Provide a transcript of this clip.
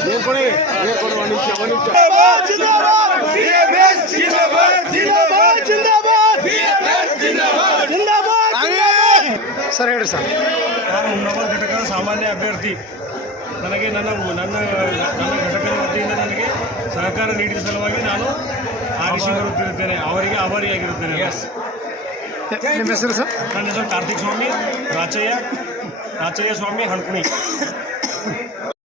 నేను కూడా నేను కూడా వన్ నిమిషం వన్ నిమిషం ಸರ್ ಹೇಳಿ ಸರ್. ನಾನು ನವ ಘಟಕದ ಸಾಮಾನ್ಯ ಅಭ್ಯರ್ಥಿ. ನನಗೆ ನನ್ನ ನನ್ನ ನನ್ನ ಘಟಕದ ವತಿಯಿಂದ ನನಗೆ ಸಹಕಾರ ನೀಡಿದ ಸಲುವಾಗಿ ನಾನು ಆರಿಸಿ ಬರುತ್ತಿರುತ್ತೇನೆ ಅವರಿಗೆ ಆಭಾರಿಯಾಗಿರುತ್ತೇನೆ. ನಿಮ್ಮ ಹೆಸರು ಸರ್? ನನ್ನ ಹೆಸರು ಕಾರ್ತಿಕ್ ಸ್ವಾಮಿ ರಾಚಯ್ಯ ರಾಚಯ್ಯ ಸ್ವಾಮಿ ಹಣ್ಕುಣಿ